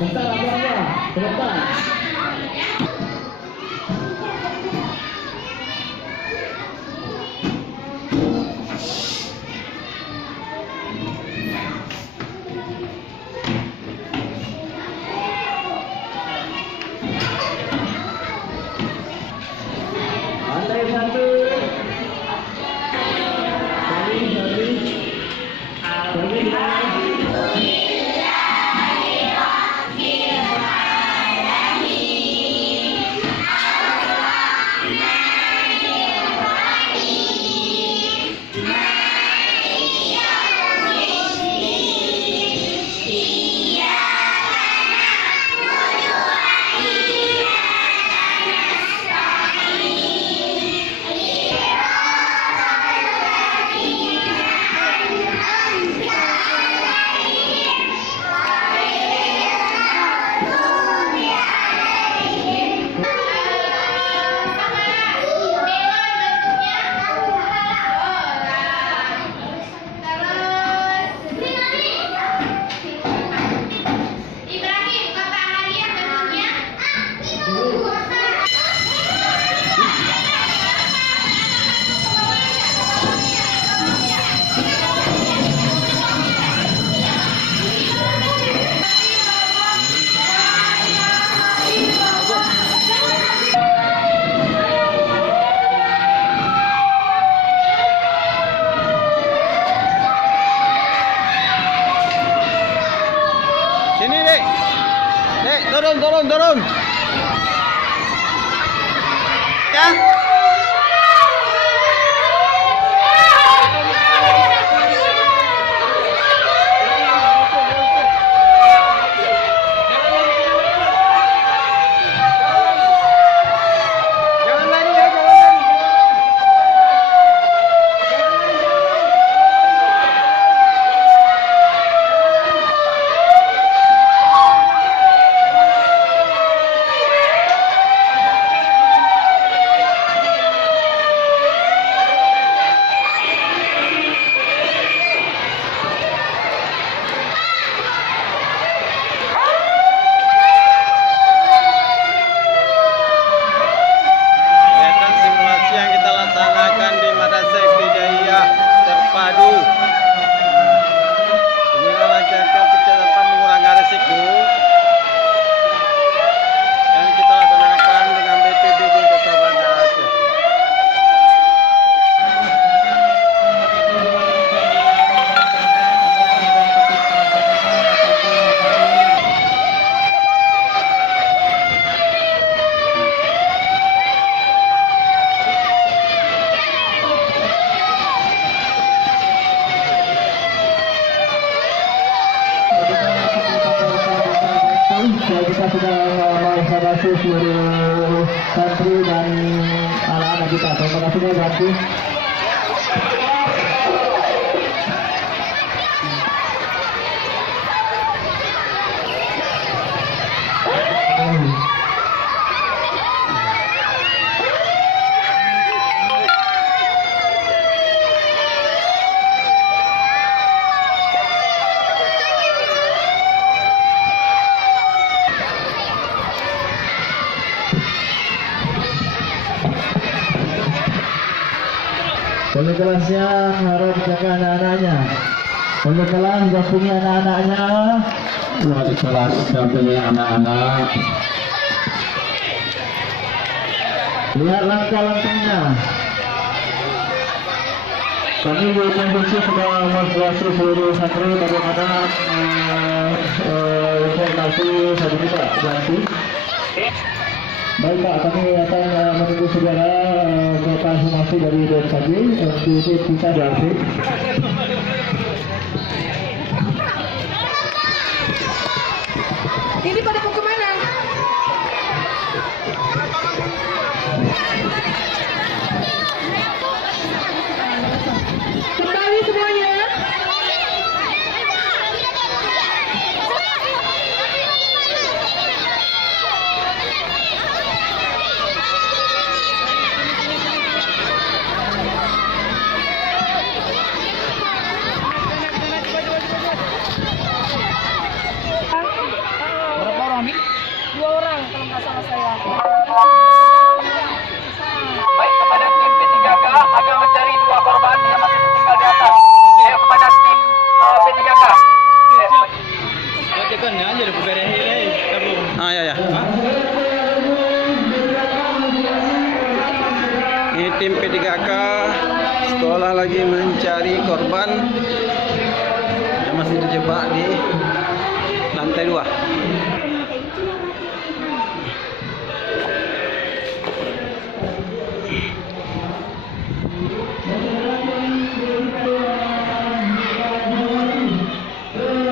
Bentar abangnya, sebentar. Lantai satu. Turun. Ya. Kita sudah menghadapi seluruh santri dan anak-anak kita. Terima kasih banyak. Pemilik kelasnya harus jaga anak-anaknya. Pemilik kelas dampingi anak-anaknya. Pemilik kelas dampingi anak-anak. Lihat langkah-langkahnya. Kami berkonstruksi sudah membuat seluruh santri bagaimana informasi satu kita ganti. Baik Pak, kami akan menunggu saudara konfirmasi dari BMKG untuk kita ganti. Ini pada mau kemana? Kembali semuanya. orang kalau nggak salah saya. Baik, kepada tim P3K agar mencari 2 korban yang masih tertinggal di atas. Kepada tim P3K. Ya. Ini tim P3K sekolah lagi mencari korban yang masih terjebak di lantai 2.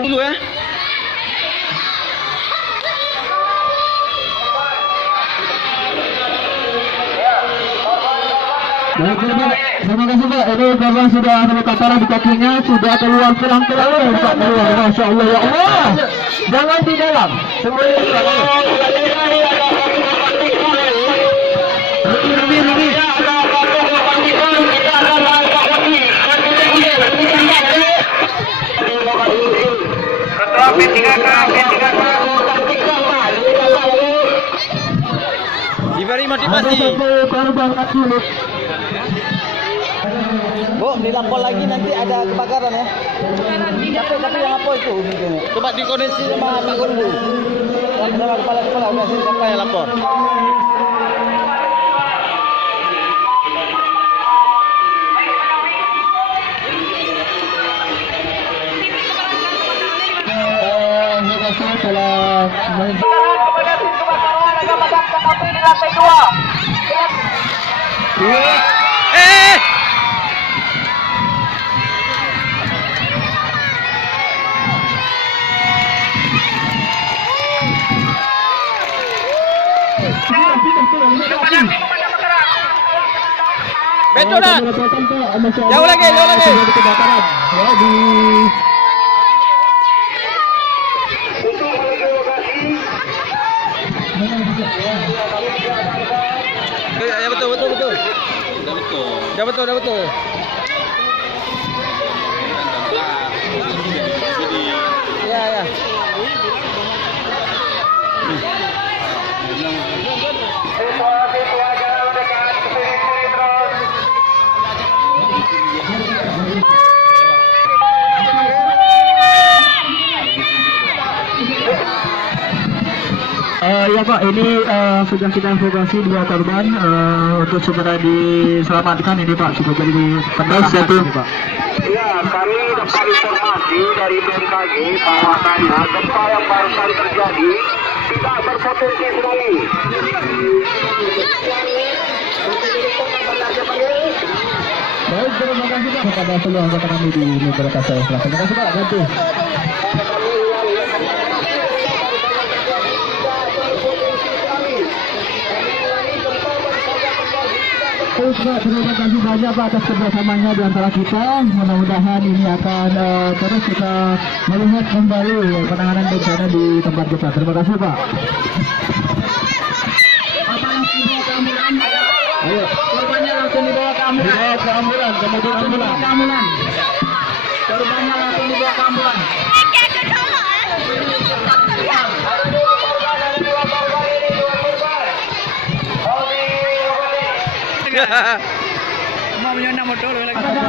Dulu ya. Baik, terima kasih Pak. Ini korban sudah terluka parah di kakinya, sudah keluar pelan-pelan Pak, keluar. Masya Allah, ya Allah. Jangan di dalam. Semuanya di dalam. Ketua P3K. Diberi motivasi. Korban kaki. Bu, dilapor lagi nanti ada kebakaran ya. Tapi yang apa itu? Coba dikoneksi sama Pak Gundu. Sama kepala udah siapa yang lapor? Kepada tim kebakaran agar memadamkan api di lantai 2. Betul dah. Jauh lagi. Ya, di Ya betul. Ya betul. Ya. Siswa jangan mendekat ke sini terus. Ya Pak, ini sudah kita evakuasi 2 korban untuk segera diselamatkan ini Pak, sudah jadi pendapat ini Pak. Ya, kami dapat informasi dari BMKG bahwasanya gempa yang barusan terjadi tidak berpotensi tsunami. Baik, terima kasih Pak kepada seluruh anggota kami di Negara Kasai. Terima kasih Pak, ganti. Terima kasih banyak Pak atas kerjasamanya di antara kita. Mudah-mudahan ini akan terus kita melihat kembali penanganan bencana di tempat kita. Terima kasih Pak. Ayo, korbannya langsung dibawa ke ambulan. Kemudian ambulan. Korbannya langsung dibawa ke ambulan.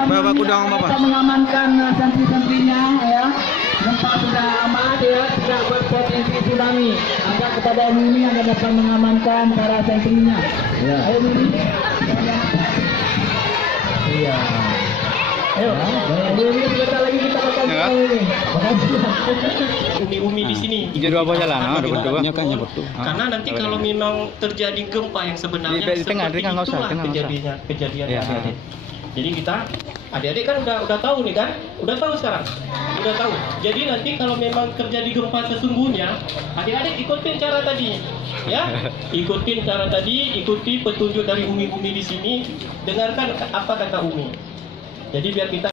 Bapak kudang Bapak. Kita mengamankan santri-santrinya ya. Gempa sudah aman ya, tidak berpotensi tsunami. Agar kepada Mimi agar dapat mengamankan para santrinya. Ya. Ayo Mimi. Iya. Ayo, Mimi sebentar lagi kita akan ini. Umi di sini. Jadi apa jalan? Ada berdua. Karena nanti kalau memang terjadi gempa yang sebenarnya Di tengah, seperti nggak usah, itulah tengah nggak usah. kejadian Ya. adik-adik. Jadi kita adik-adik kan udah tahu nih kan, udah tahu sekarang, udah tahu. Jadi nanti kalau memang terjadi gempa sesungguhnya, adik-adik ikutin cara tadi, ya, ikutin cara tadi, ikuti petunjuk dari Umi di sini, dengarkan apa kata Umi. Jadi biar kita